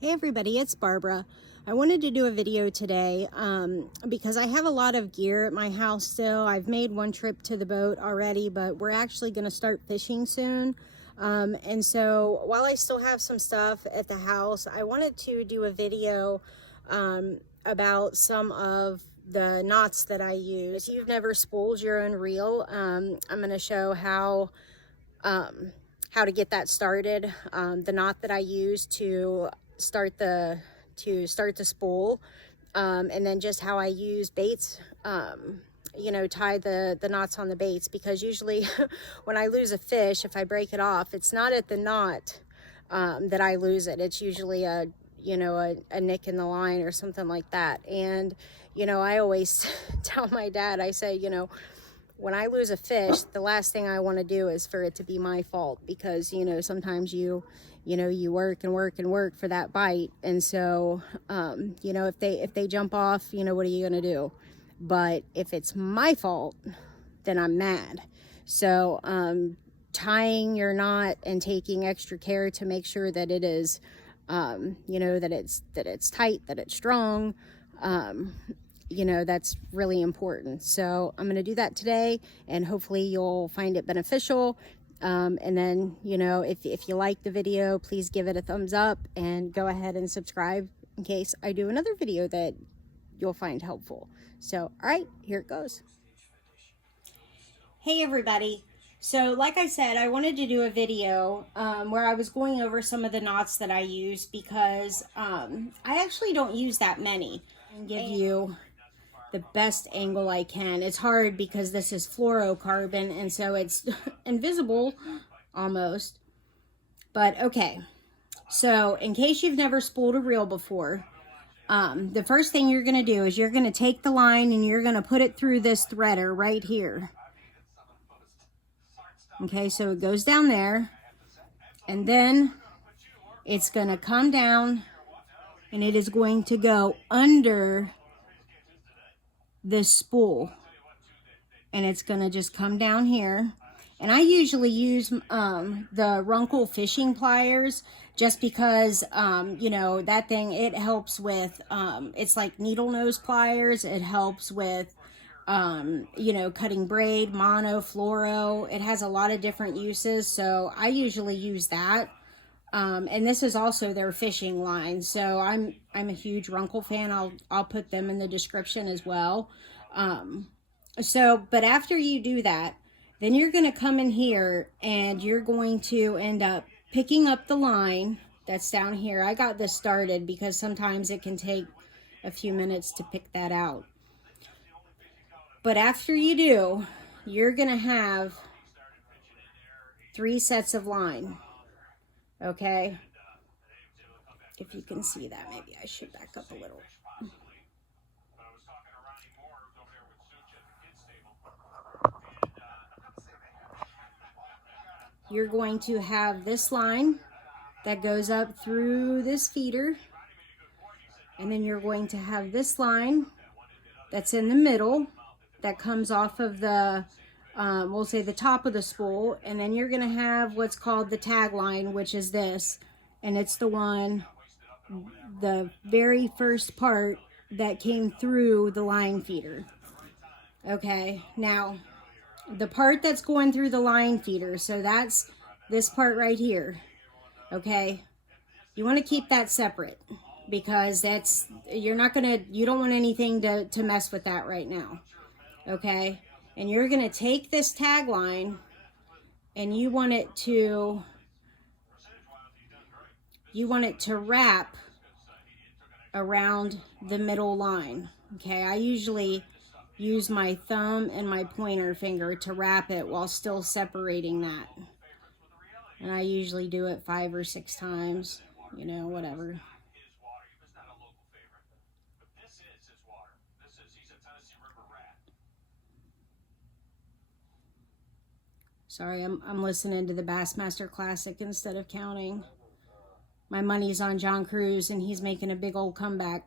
Hey everybody, it's Barbara. I wanted to do a video today because I have a lot of gear at my house still. I've made one trip to the boat already, but we're actually going to start fishing soon. And so while I still have some stuff at the house, I wanted to do a video about some of the knots that I use. If you've never spooled your own reel, I'm going to show how to get that started. The knot that I use to start the spool, and then just how I use baits, tie the knots on the baits, because usually when I lose a fish, if I break it off, it's not at the knot that I lose it. It's usually a nick in the line or something like that. And I always tell my dad, I say, when I lose a fish, the last thing I want to do is for it to be my fault, because sometimes you work and work and work for that bite, and so if they jump off, what are you going to do? But if it's my fault, then I'm mad. So tying your knot and taking extra care to make sure that it is that it's tight, that it's strong, that's really important. So I'm going to do that today, and hopefully you'll find it beneficial. And then, if you like the video, please give it a thumbs up and go ahead and subscribe in case I do another video that you'll find helpful. So, all right, here it goes. Hey everybody. So like I said, I wanted to do a video where I was going over some of the knots that I use, because I actually don't use that many, and give you the best angle I can. It's hard because this is fluorocarbon, and so it's invisible almost. But okay, so in case you've never spooled a reel before, the first thing you're going to do is you're going to take the line and you're going to put it through this threader right here. Okay, so it goes down there, and then it's going to come down, and it is going to go under this spool, and it's going to just come down here. And I usually use the Runcl fishing pliers, just because that thing, it helps with it's like needle nose pliers. It helps with cutting braid, mono, fluoro. It has a lot of different uses, so I usually use that. And this is also their fishing line, so I'm a huge Runcl fan. I'll put them in the description as well. But after you do that, then you're going to come in here and you're going to end up picking up the line that's down here. I got this started because sometimes it can take a few minutes to pick that out. But after you do, you're going to have 3 sets of line. Okay, if you can see that, maybe I should back up a little. You're going to have this line that goes up through this feeder, and then you're going to have this line that's in the middle that comes off of the we'll say the top of the spool, and then you're going to have what's called the tag line, which is this, and it's the very first part that came through the line feeder. Okay, now the part that's going through the line feeder, so that's this part right here. Okay, you want to keep that separate, because you don't want anything to mess with that right now. Okay, and you're going to take this tag line and you want it to wrap around the middle line. Okay, I usually use my thumb and my pointer finger to wrap it while still separating that. And I usually do it 5 or 6 times, whatever. Sorry, I'm listening to the Bassmaster Classic instead of counting. My money's on John Cruz, and he's making a big old comeback.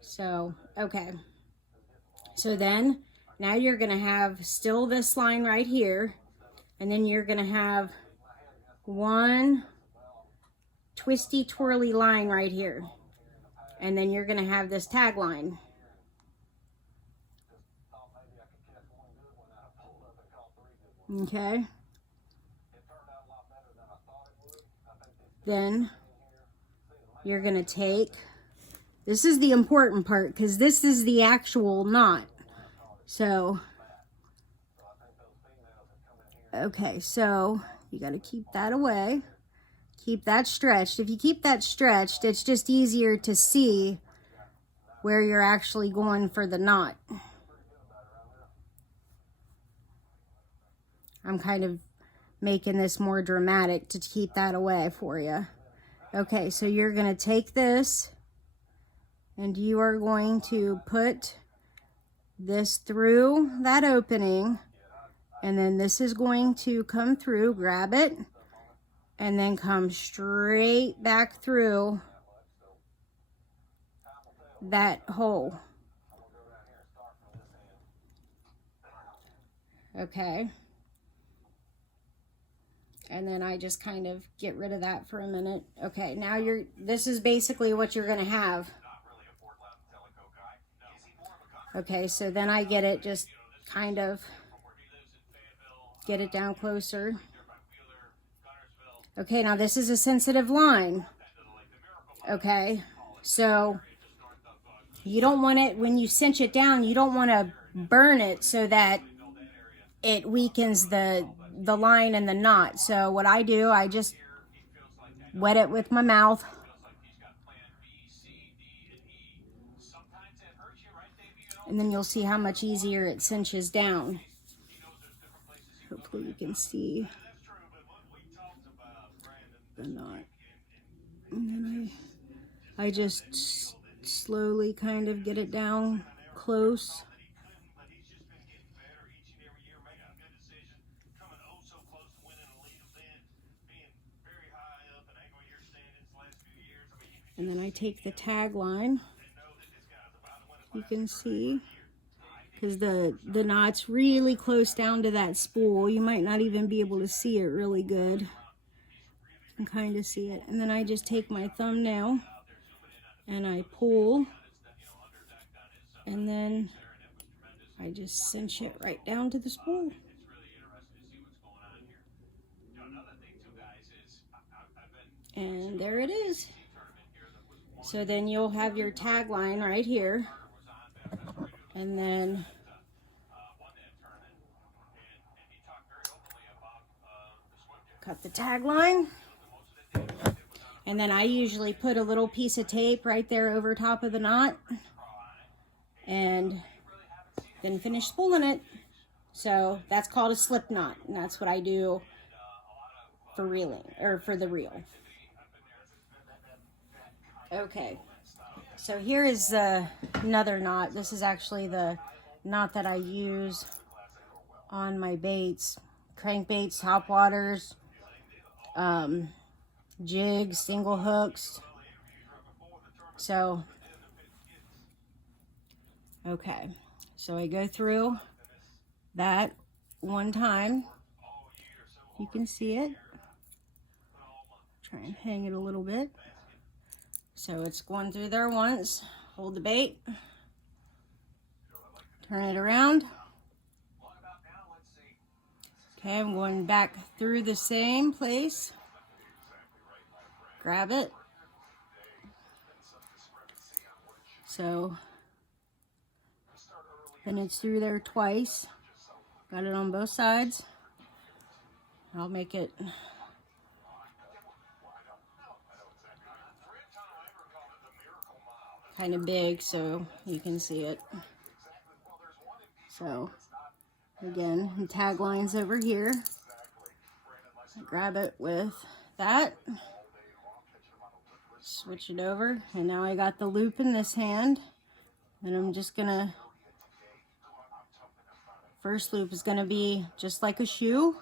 So, okay. So then, now you're going to have still this line right here, and then you're going to have 1, twisty twirly line right here. And then you're gonna have this tag line. Okay. Then you're gonna take, this is the important part because this is the actual knot. So, okay, so you gotta keep that away. Keep that stretched. If you keep that stretched, it's just easier to see where you're actually going for the knot. I'm kind of making this more dramatic to keep that away for you. Okay, so you're gonna take this and you are going to put this through that opening, and then this is going to come through, grab it, and then come straight back through that hole. Okay. And then I just kind of get rid of that for a minute. Okay, now this is basically what you're gonna have. Okay, so then I get it, just kind of get it down closer. Okay, now this is a sensitive line. Okay, so you don't want it, when you cinch it down, you don't want to burn it so that it weakens the line and the knot. So what I do, I just wet it with my mouth. And then you'll see how much easier it cinches down. Hopefully you can see the knot. And then I just slowly kind of get it down close. And then I take the tag line, you can see, because the knot's really close down to that spool. You might not even be able to see it really good. You can kind of see it. And then I just take my thumbnail and I pull, and then I just cinch it right down to the spool. And there it is. So then you'll have your tag line right here, and then cut the tag line, and then I usually put a little piece of tape right there over top of the knot, and then finish spooling it. So that's called a slip knot, and that's what I do for reeling, or for the reel. Okay, so here is another knot. This is actually the knot that I use on my baits, crankbaits, topwaters, jigs, single hooks. So, okay, so I go through that one time. You can see it. Try and hang it a little bit. So it's going through there once, hold the bait, turn it around. Okay, I'm going back through the same place, grab it. So then it's through there twice, got it on both sides. I'll make it kind of big so you can see it. So again, the tag line's over here. I grab it with that, switch it over, and now I got the loop in this hand, and I'm just gonna, first loop is gonna be just like a shoe.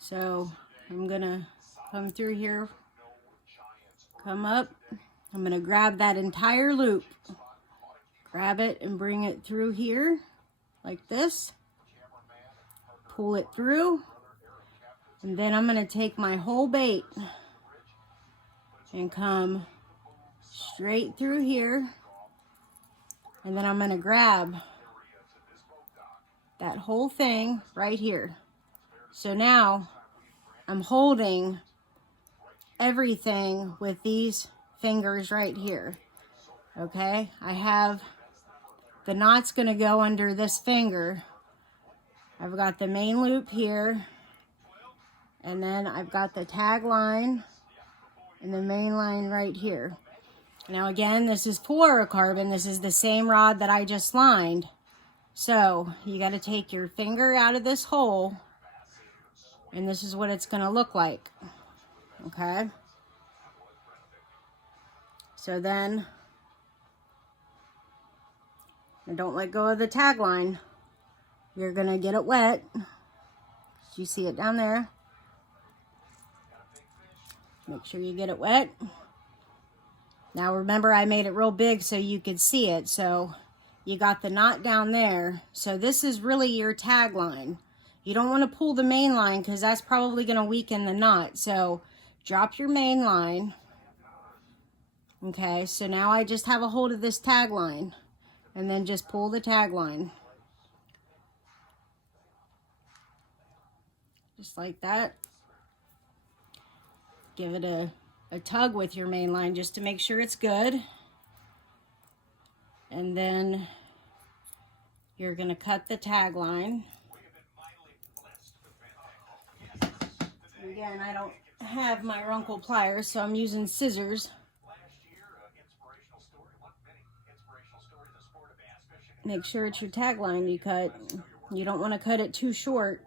So I'm gonna come through here, come up, I'm gonna grab that entire loop, grab it and bring it through here like this, pull it through, and then I'm gonna take my whole bait, and come straight through here. And then I'm going to grab that whole thing right here. So now I'm holding everything with these fingers right here. Okay, I have the knot's going to go under this finger. I've got the main loop here, and then I've got the tag line and the main line right here. Now again, this is fluorocarbon. This is the same rod that I just lined. So you got to take your finger out of this hole, and this is what it's going to look like. Okay, so then, and don't let go of the tag line. You're going to get it wet. You see it down there. Make sure you get it wet. Now remember, I made it real big so you could see it. So you got the knot down there. So this is really your tag line. You don't want to pull the main line because that's probably going to weaken the knot. So drop your main line. Okay, so now I just have a hold of this tag line. And then just pull the tag line. Just like that. Give it a tug with your main line just to make sure it's good. And then you're going to cut the tag line. Again, I don't have my Runcl pliers, so I'm using scissors. Make sure it's your tag line you cut. You don't want to cut it too short,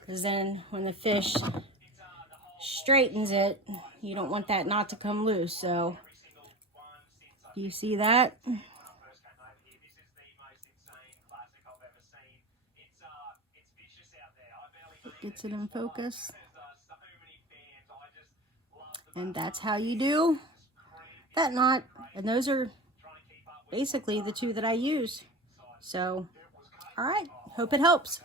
because then when the fish straightens it, you don't want that knot to come loose. So you see that? Gets it in focus. And that's how you do that knot. And those are basically the two that I use. So, all right, hope it helps.